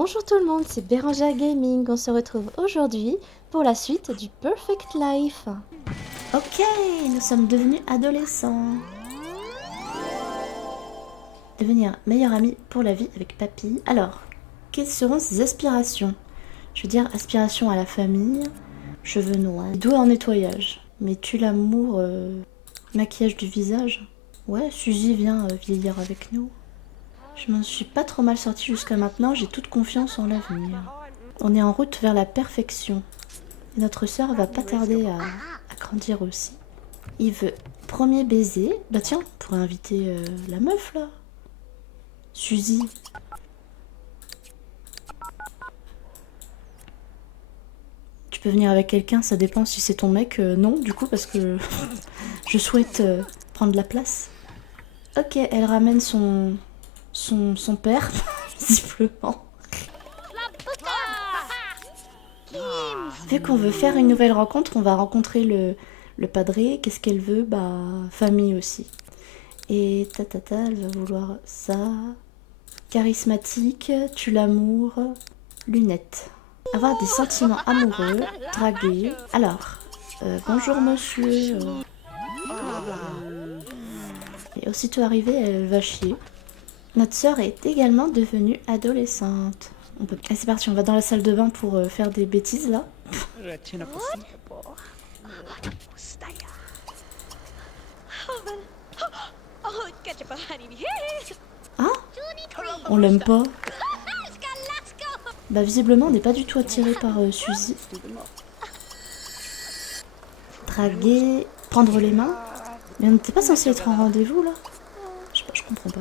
Bonjour tout le monde, c'est Bérangère Gaming. On se retrouve aujourd'hui pour la suite du Perfect Life. Ok, nous sommes devenus adolescents. Devenir meilleur ami pour la vie avec papy. Alors, quelles seront ses aspirations? Je veux dire, aspiration à la famille, cheveux noirs, doué en nettoyage. Mais tue l'amour, maquillage du visage. Ouais, Suzy vient vieillir avec nous. Je m'en suis pas trop mal sortie jusqu'à maintenant, j'ai toute confiance en l'avenir. On est en route vers la perfection. Et notre sœur va pas tarder à grandir aussi. Il veut premier baiser. Bah tiens, on pourrait inviter la meuf là. Suzy. Tu peux venir avec quelqu'un, ça dépend si c'est ton mec. Non, du coup, parce que je souhaite prendre la place. Ok, elle ramène son père, visiblement. Vu qu'on veut faire une nouvelle rencontre, on va rencontrer le padré. Qu'est-ce qu'elle veut? Bah, famille aussi. Et elle va vouloir ça. Charismatique, tue l'amour, lunettes. Avoir des sentiments amoureux, draguer. Alors, bonjour monsieur. Et aussitôt arrivée, elle va chier. Notre sœur est également devenue adolescente. On peut... Ah, c'est parti, on va dans la salle de bain pour faire des bêtises là. Ah, on l'aime pas. Bah visiblement on n'est pas du tout attiré par Suzy. Draguer, prendre les mains. Mais on n'était pas censé être en rendez-vous là? Je sais pas, je comprends pas.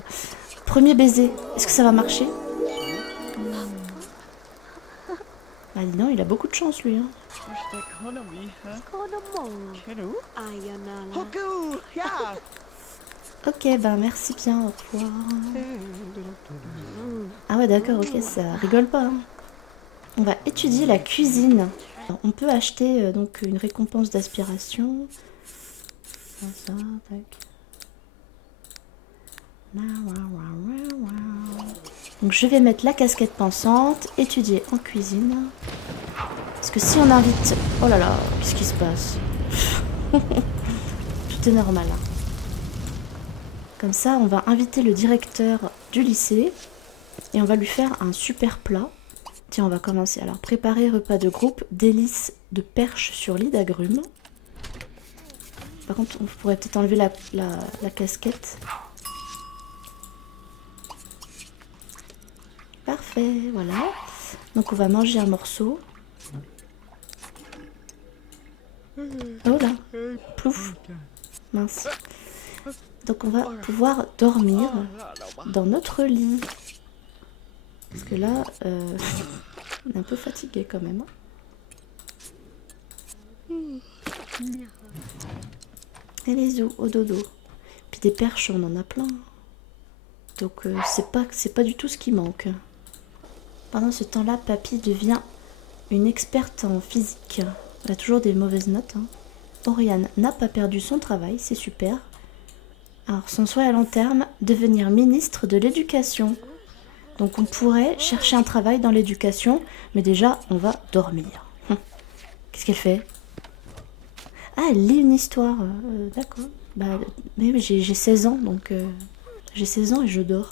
Premier baiser, est-ce que ça va marcher? Ah dis non, il a beaucoup de chance lui. Hein. Ok, bah merci bien, au revoir. Ah ouais d'accord, ok, ça rigole pas. Hein. On va étudier la cuisine. Alors, on peut acheter donc une récompense d'aspiration. Ça, tac. Donc je vais mettre la casquette pensante, étudier en cuisine. Parce que si on invite... Oh là là, qu'est-ce qui se passe? Tout est normal. Hein. Comme ça, on va inviter le directeur du lycée et on va lui faire un super plat. Tiens, on va commencer. Alors, préparer repas de groupe, délices de perche sur lit d'agrumes. Par contre, on pourrait peut-être enlever la casquette. Parfait, voilà. Donc on va manger un morceau. Oh là, plouf, mince. Donc on va pouvoir dormir dans notre lit. Parce que là, on est un peu fatigué quand même. Et les os au dodo. Puis des perches, on en a plein. Donc c'est pas du tout ce qui manque. Pendant ce temps-là, papy devient une experte en physique. Elle a toujours des mauvaises notes. Hein. Oriane n'a pas perdu son travail, c'est super. Alors son souhait à long terme, devenir ministre de l'éducation. Donc on pourrait chercher un travail dans l'éducation, mais déjà on va dormir. Qu'est-ce qu'elle fait? Ah, elle lit une histoire. D'accord. Bah, mais oui, j'ai 16 ans, donc j'ai 16 ans et je dors.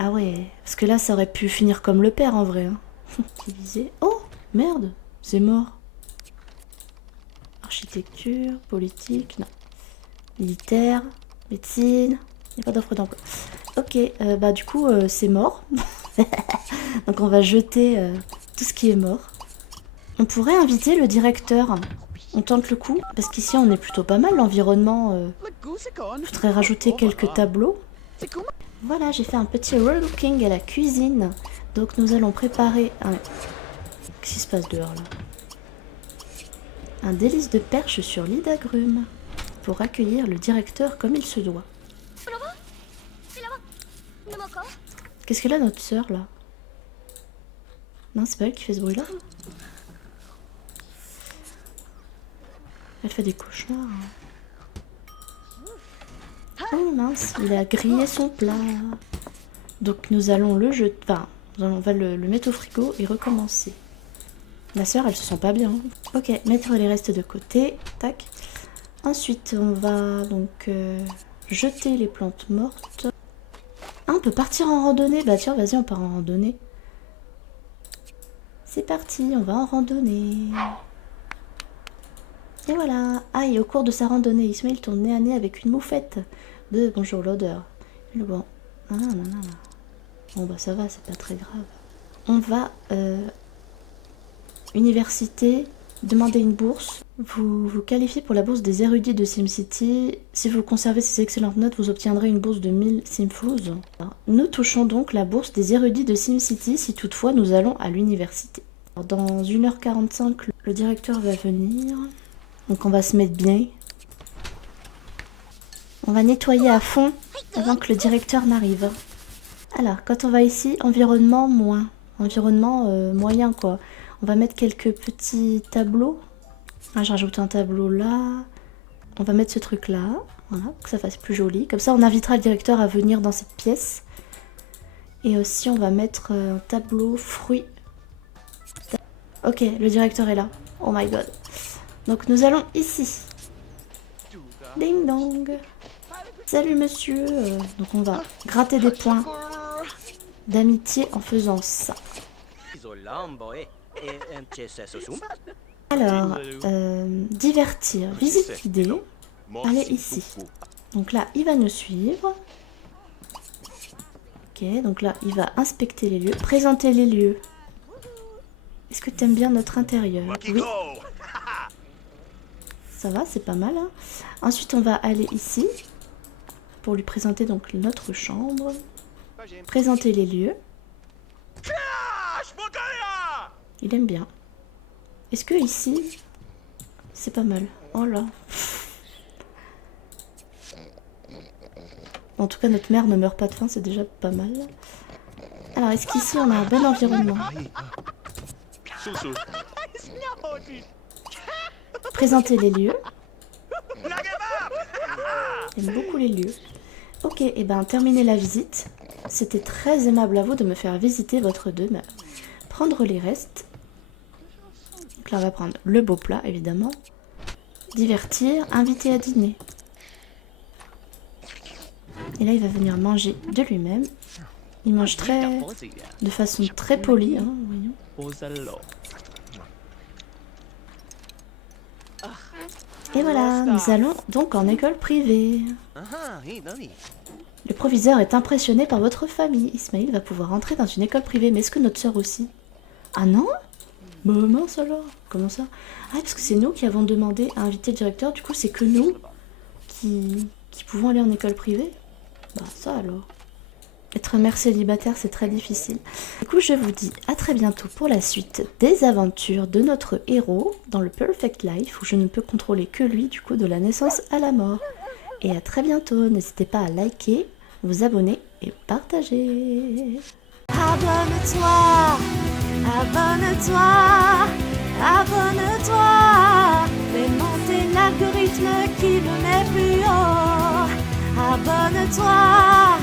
Ah ouais, parce que là ça aurait pu finir comme le père en vrai. Hein. Divisé. Oh, merde, c'est mort. Architecture, politique, non. Militaire, médecine, il n'y a pas d'offre d'emploi. Ok, bah du coup c'est mort. Donc on va jeter tout ce qui est mort. On pourrait inviter le directeur. On tente le coup, parce qu'ici on est plutôt pas mal, l'environnement. Faudrait rajouter quelques tableaux. Voilà, j'ai fait un petit relooking à la cuisine. Donc nous allons préparer un... Qu'est-ce qui se passe dehors là? Un délice de perche sur lit d'agrumes. Pour accueillir le directeur comme il se doit. Qu'est-ce qu'elle a notre sœur là? Non, c'est pas elle qui fait ce bruit là. Elle fait des cauchemars. Oh mince, il a grillé son plat. Donc nous allons le jeter. Enfin, On va le mettre au frigo et recommencer. Ma soeur, elle se sent pas bien. Ok, mettre les restes de côté. Tac. Ensuite, on va donc jeter les plantes mortes. Ah, on peut partir en randonnée. Bah tiens, vas-y, on part en randonnée. C'est parti, on va en randonnée. Et voilà. Ah, et au cours de sa randonnée, Ismaël tourne nez à nez avec une moufette. De bonjour l'odeur. Bon. Ah, non, non, non. Bon, bah ça va, c'est pas très grave. On va... université, demander une bourse. Vous vous qualifiez pour la bourse des érudits de SimCity. Si vous conservez ces excellentes notes, vous obtiendrez une bourse de 1000 Simflouz. Nous touchons donc la bourse des érudits de SimCity si toutefois nous allons à l'université. Dans 1h45, le directeur va venir. Donc on va se mettre bien. On va nettoyer à fond avant que le directeur n'arrive. Alors, quand on va ici, environnement moins. Environnement moyen quoi. On va mettre quelques petits tableaux. Ah, j'ai rajouté un tableau là. On va mettre ce truc là. Voilà, pour que ça fasse plus joli. Comme ça, on invitera le directeur à venir dans cette pièce. Et aussi, on va mettre un tableau fruits. Ok, le directeur est là. Oh my god. Donc, nous allons ici. Ding dong. Salut monsieur. Donc, on va gratter des points d'amitié en faisant ça. Alors, divertir, visite guidée, allez ici. Donc là, il va nous suivre. Ok, donc là, il va inspecter les lieux, présenter les lieux. Est-ce que tu aimes bien notre intérieur? Oui. Ça va, c'est pas mal. Hein. Ensuite, on va aller ici pour lui présenter donc notre chambre. Présenter les lieux. Il aime bien. Est-ce que ici, c'est pas mal? Oh là. En tout cas, notre mère ne meurt pas de faim, c'est déjà pas mal. Alors, est-ce qu'ici, on a un bon environnement? Présenter les lieux. J'aime beaucoup les lieux. Ok, et ben, terminer la visite. C'était très aimable à vous de me faire visiter votre demeure. Prendre les restes. Donc là, on va prendre le beau plat, évidemment. Divertir, inviter à dîner. Et là, il va venir manger de lui-même. Il mange de façon très polie, hein, voyons. Et voilà, nous allons donc en école privée. Le proviseur est impressionné par votre famille. Ismaël va pouvoir entrer dans une école privée. Mais est-ce que notre sœur aussi? Ah non? Bah mince alors. Comment ça? Ah, parce que c'est nous qui avons demandé à inviter le directeur. Du coup, c'est que nous qui pouvons aller en école privée. Bah ça alors. Être mère célibataire, c'est très difficile. Du coup, je vous dis à très bientôt pour la suite des aventures de notre héros dans le Perfect Life, où je ne peux contrôler que lui, du coup, de la naissance à la mort. Et à très bientôt. N'hésitez pas à liker, vous abonner et partager. Abonne-toi, abonne-toi, abonne-toi. Fais monter l'algorithme qui me met plus haut. Abonne-toi.